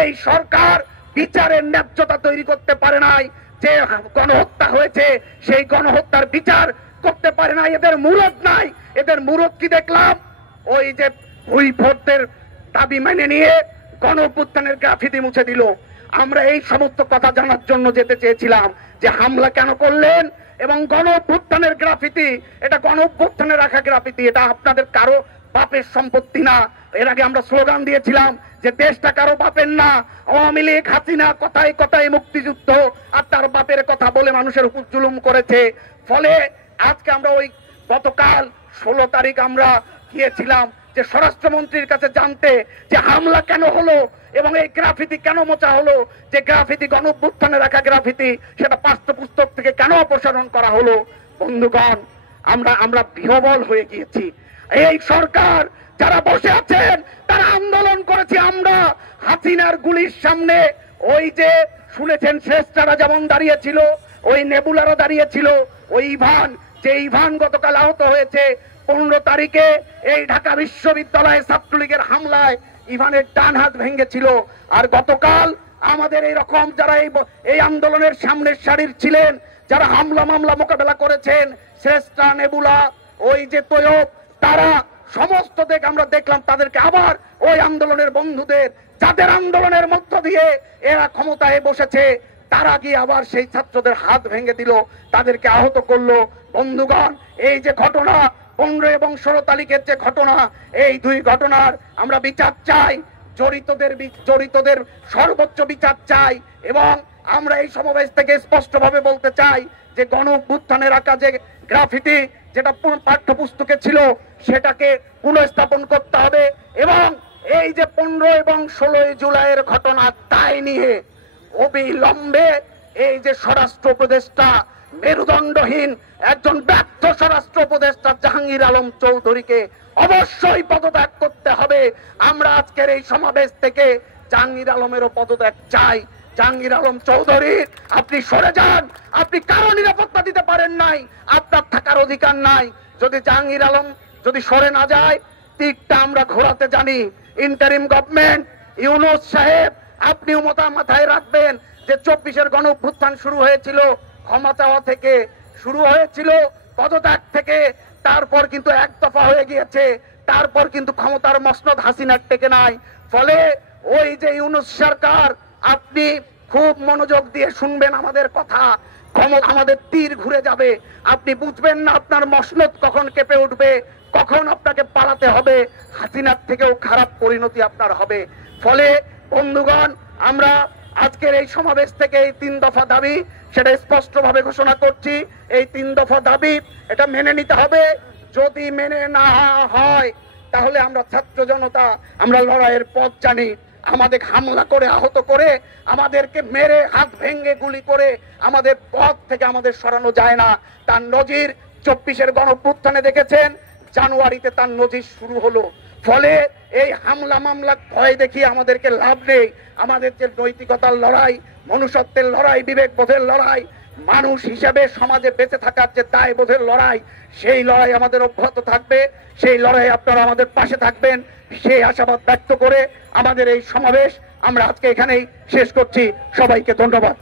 এই সরকার বিচারের ন্যায্যতা তৈরি করতে পারে নাই, যে গণহত্যা হয়েছে সেই গণহত্যার বিচার করতে পারে নাই। এদের মুরদ নাই। এদের মুরদ কি দেখলাম? ওই যে ভুইফোরদের দাবি মেনে নিয়ে গণঅভ্যুত্থানের গ্রাফিতি মুছে দিল। আমরা এই সমস্ত কথা জানার জন্য যেতে চেয়েছিলাম যে হামলা কেন করলেন, এবং গণঅভ্যুত্থানের গ্রাফিতি, এটা গণঅভ্যুত্থানে রাখা গ্রাফিতি, এটা আপনাদের কারো বাপের সম্পত্তি না। এর আগে আমরা স্লোগান দিয়েছিলাম যে দেশটা কারো বাপের না। আওয়ামী লীগ হাসিনা কথায় কথায় মুক্তিযুদ্ধ আর তার বাপের কথা বলে মানুষের উপর জুলুম করেছে। ফলে আজকে আমরা ওই গতকাল 16 তারিখ আমরা গিয়েছিলাম যে স্বরাষ্ট্রমন্ত্রীর কাছে জানতে যে হামলা কেন হলো এবং এই গ্রাফিতি কেন মোচা হলো, যে গ্রাফিতি গণঅভ্যুত্থানে রাখা গ্রাফিতি সেটা পাঠ্যপুস্তক থেকে কেন অপসারণ করা হলো। বন্ধুগণ, আমরা বিহ্বল হয়ে গিয়েছি। এই সরকার যারা বসে আছেন তারা আন্দোলন করেছি আমরা হাসিনার গুলির সামনে। ওই যে শুনেছেন শ্রেষ্ঠরা যেমন দাঁড়িয়েছিল, ওই নেবুলারা দাঁড়িয়েছিল, ওই ইভান গতকাল আহত হয়েছে। 15 তারিখে এই ঢাকা বিশ্ববিদ্যালয়ে ছাত্রলীগের হামলায় ইভানের ডান হাত ভেঙেছিল। আর গতকাল আমাদের এইরকম যারা এই আন্দোলনের সামনের সারির ছিলেন, যারা হামলা মামলা মোকাবেলা করেছেন, শ্রেষ্ঠা, নেবুলা, ওই যে তৈয়ব, তারা সমস্ত আমরা দেখলাম তাদেরকে আবার ওই আন্দোলনের বন্ধুদের, যাদের আন্দোলনের মধ্য দিয়ে এরা ক্ষমতায় বসেছে, তারা গিয়ে আবার সেই ছাত্রদের হাত ভেঙে দিল, তাদেরকে আহত করলো। বন্ধুগণ, এই যে ঘটনা 15 এবং 16 তারিখের যে ঘটনা, এই দুই ঘটনার আমরা বিচার চাই, জড়িতদের সর্বোচ্চ বিচার চাই। এবং আমরা এই সমাবেশ থেকে স্পষ্টভাবে বলতে চাই যে গণঅভ্যুত্থানে রাখা যে গ্রাফিতি, যেটা পাঠ্যপুস্তকে ছিল, সেটাকে পুনঃস্থাপন করতে হবে। এবং এই যে 15 এবং 16 জুলাইয়ের ঘটনা, তাই নিয়ে অবিলম্বে এই যে স্বরাষ্ট্র উপদেষ্টা, মেরুদণ্ডহীন একজন ব্যর্থ স্বরাষ্ট্র উপদেষ্টা জাহাঙ্গীর আলম চৌধুরীকে অবশ্যই পদত্যাগ করতে হবে। আমরা আজকের এই সমাবেশ থেকে জাহাঙ্গীর আলমেরও পদত্যাগ চাই। জাহাঙ্গীর আলম চৌধুরী, আপনি সরে যান। আপনি কারো নিরাপত্তা দিতে পারেন নাই, আপনার থাকার অধিকার নাই। যদি জাহাঙ্গীর আলম যদি সরে না যায়, তীরটা আমরা ঘোরাতে জানি। ইন্টারিম গভর্নমেন্ট, ইউনূস সাহেব, আপনিও মাথায় রাখবেন যে 24-এর গণঅভ্যুত্থান শুরু হয়েছিল ক্ষমা চাওয়া থেকে, শুরু হয়েছিল পদত্যাগ থেকে, তারপর কিন্তু এক দফা হয়ে গিয়েছে, তারপর কিন্তু ক্ষমতার মসনদ হাসিনার টেকে নাই। ফলে ওই যে ইউনূস সরকার, আপনি খুব মনোযোগ দিয়ে শুনবেন আমাদের কথা। আমাদের তীর ঘুরে যাবে, আপনি বুঝবেন না আপনার মসনদ কখন কেঁপে উঠবে, কখন আপনাকে পালাতে হবে। হাসিনার থেকেও খারাপ পরিণতি আপনার হবে। ফলে বন্ধুগণ, আমরা আজকের এই সমাবেশ থেকে এই 3 দফা দাবি, সেটা স্পষ্টভাবে ঘোষণা করছি। এই 3 দফা দাবি এটা মেনে নিতে হবে। যদি মেনে না হয়, তাহলে আমরা ছাত্র জনতা, আমরা লড়াইয়ের পথ জানি। আমাদের হামলা করে, আহত করে, আমাদেরকে মেরে, হাত ভেঙে, গুলি করে আমাদের পথ থেকে আমাদের সরানো যায় না। তার নজির 24-এর গণঅভ্যুত্থানে দেখেছেন, জানুয়ারিতে তার নজির শুরু হলো। ফলে এই হামলা মামলা ভয় দেখিয়ে আমাদেরকে লাভ নেই। আমাদের যে নৈতিকতার লড়াই, মনুষ্যত্বের লড়াই, বিবেকবোধের লড়াই, মানুষ হিসেবে সমাজে বেঁচে থাকার যে দায়বোধের লড়াই, সেই লড়াই আমাদের অব্যাহত থাকবে। সেই লড়াই আপনারা আমাদের পাশে থাকবেন, সেই আশাবাদ ব্যক্ত করে আমাদের এই সমাবেশ আমরা আজকে এখানেই শেষ করছি। সবাইকে ধন্যবাদ।